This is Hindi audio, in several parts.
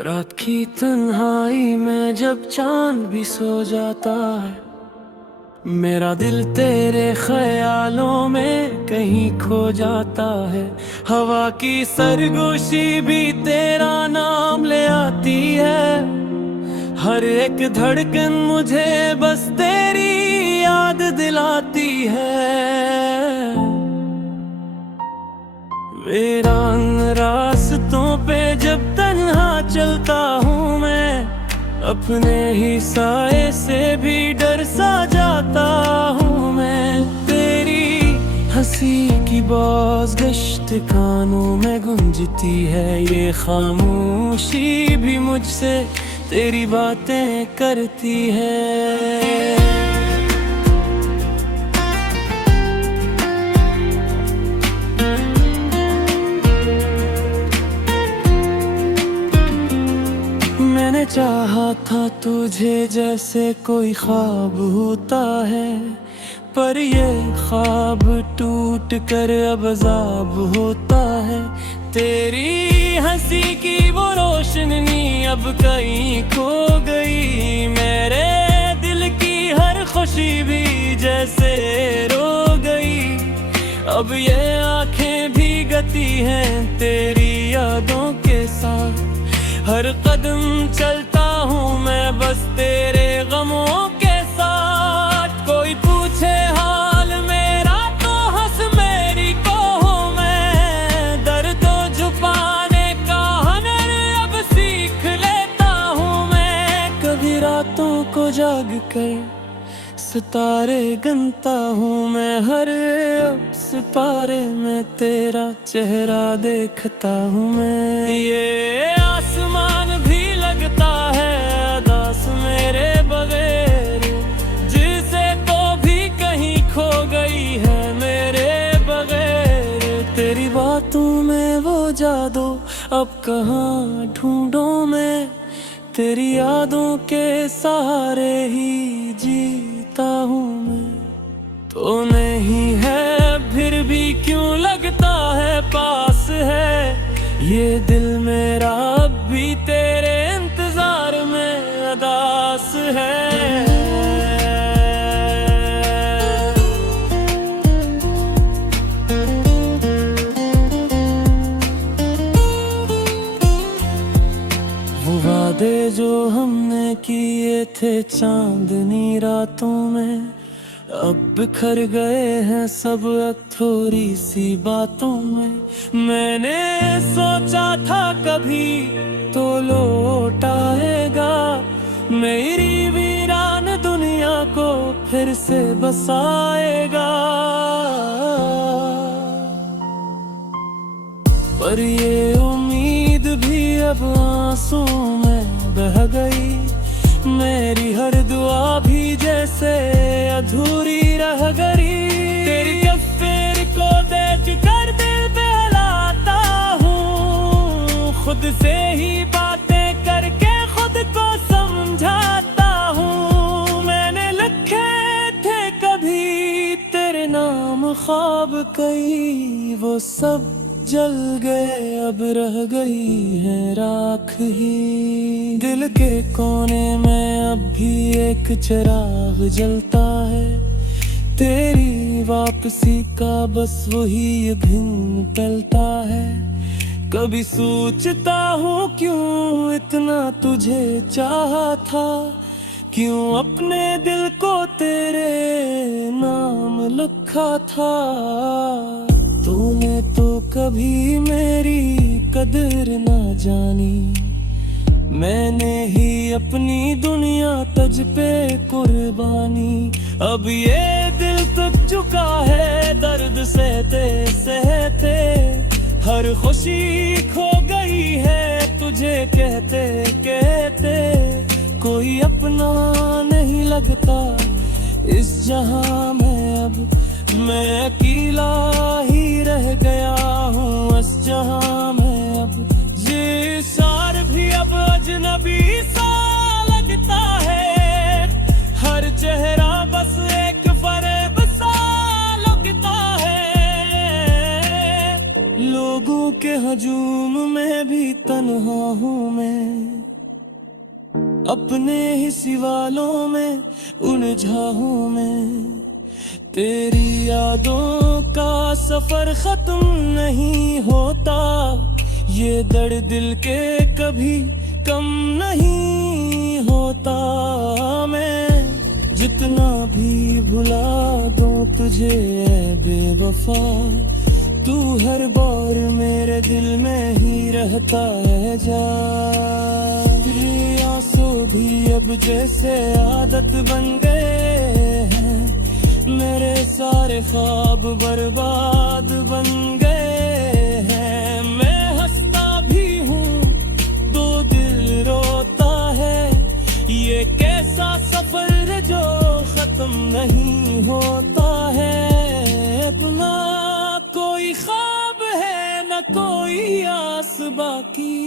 रात की तन्हाई में जब चांद भी सो जाता है, मेरा दिल तेरे ख्यालों में कहीं खो जाता है। हवा की सरगोशी भी तेरा नाम ले आती है। हर एक धड़कन मुझे बस तेरी याद दिलाती है। मेरा रास्तों पे जब तन्हा चलता हूँ मैं, अपने ही साए से भी डर सा जाता हूँ मैं। तेरी हंसी की बाज़ गश्त कानों में गूंजती है, ये खामोशी भी मुझसे तेरी बातें करती है। मैंने चाहा था तुझे जैसे कोई ख्वाब होता है, पर ये ख्वाब टूट कर अब अज़ाब होता है। तेरी हंसी की वो रोशनी अब कहीं खो गई, मेरे दिल की हर खुशी भी जैसे रो गई। अब ये आंखें भीगती हैं तेरी यादों के साथ, हर कदम चलता हूँ मैं बस तेरे गमों के साथ। कोई पूछे हाल मेरा तो हंस मेरी को मैं, दर्दों छुपाने का हुनर अब सीख लेता हूँ मैं। कभी रातों को जाग कर सितारे गिनता हूँ मैं, हर सितारे में तेरा चेहरा देखता हूँ मैं। ये आसमान भी लगता है अदास मेरे बगैर, जिसे तो भी कहीं खो गई है मेरे बगैर। तेरी बातों में वो जादू अब कहाँ ढूंढूं मैं, तेरी यादों के सहारे ही जीता हूँ मैं। तो नहीं है फिर भी क्यों लगता है पास है, ये दिल मेरा अब भी तेरे इंतजार में अदास है। वो वादे जो हमने किए थे चांदनी रातों में, अब बिखर गए हैं सब थोड़ी सी बातों में। मैंने सोचा था कभी तो लौट आएगा, मेरी वीरान दुनिया को फिर से बसाएगा। पर ये उम्मीद भी अब आंसुओं में बह गई, मेरी हर दुआ भी जैसे अधूरी रह गई। तेरी तस्वीर को देख कर दिल बहलाता हूँ, खुद से ही बातें करके खुद को समझाता हूँ। मैंने लिखे थे कभी तेरे नाम ख्वाब कई, वो सब जल गए अब रह गई है राख ही। दिल के कोने में अब भी एक चिराग जलता है, तेरी वापसी का बस वही भिन्न पलता है। कभी सोचता हूँ क्यों इतना तुझे चाहा था, क्यों अपने दिल को तेरे नाम लिखा था। तूने तो कभी मेरी कदर ना जानी, मैंने ही अपनी दुनिया तुझ पे कुर्बानी। अब ये दिल तुझ चुका है दर्द सहते सहते, हर खुशी खो गई है तुझे कहते कहते। कोई अपना नहीं लगता इस जहां में, अब मैं अकेला ही रह गया हूँ इस जहां में। अब ये सार भी अब अजनबी सा लगता है, हर चेहरा बस एक फरेब सा लगता है। लोग लोगों के हजूम में भी तन्हा हूँ मैं, अपने ही सिवालों में उलझा हूँ मैं। तेरी यादों का सफर खत्म नहीं होता, ये दर्द दिल के कभी कम नहीं होता। मैं जितना भी भुला दूं तुझे ऐ बेवफा, तू हर बार मेरे दिल में ही रहता है जा। तेरे आंसू भी अब जैसे आदत बन गए हैं, मेरे सारे ख्वाब बर्बाद बन गए हैं। मैं हंसता भी हूँ तो दिल रोता है, ये कैसा सफर है जो खत्म नहीं होता है। अपना कोई ख्वाब है न कोई आस बाकी,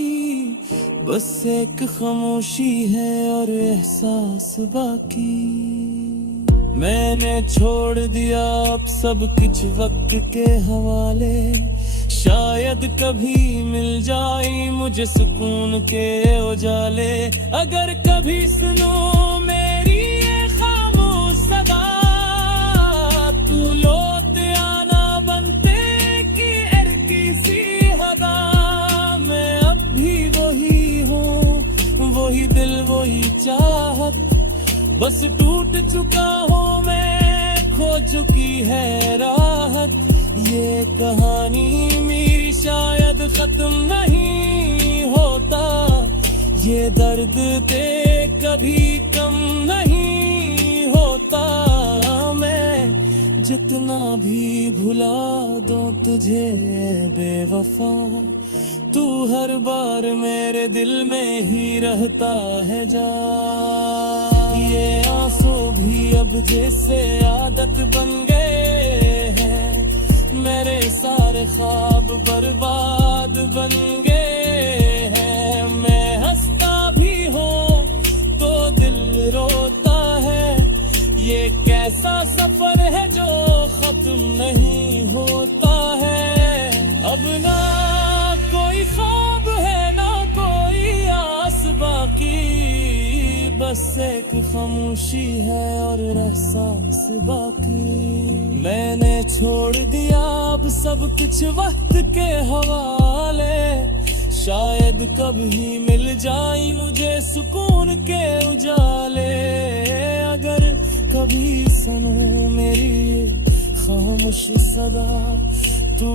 बस एक खामोशी है और एहसास बाकी। मैंने छोड़ दिया अब सब कुछ वक्त के हवाले, शायद कभी मिल जाए मुझे सुकून के उजाले। अगर कभी सुनो मेरी ये खामोश सदा, तू लौट आना बनते की एरकी सी हदा। मैं अब भी वही हूँ, वही दिल वही चाहत, बस टूट चुका हूँ मैं, खो चुकी है राहत। ये कहानी मेरी शायद खत्म नहीं होता, ये दर्द ते कभी कम नहीं होता। मैं जितना भी भुला दूं तुझे बेवफा, तू हर बार मेरे दिल में ही रहता है जा। ये आंसू भी अब जैसे आदत बन गए हैं, मेरे सारे ख्वाब बर्बाद बन गए हैं। मैं हंसता भी हूँ तो दिल रोता है, ये कैसा सफर है जो खत्म नहीं होता है। अब ना कोई ख्वाब है ना कोई आस बाकी, बस एक खामोशी है और एहसास बाकी। मैंने छोड़ दिया अब सब कुछ वक्त के हवाले, शायद कभी मिल जाए मुझे सुकून के उजाले। अगर कभी सुनो मेरी खामोश सदा, तू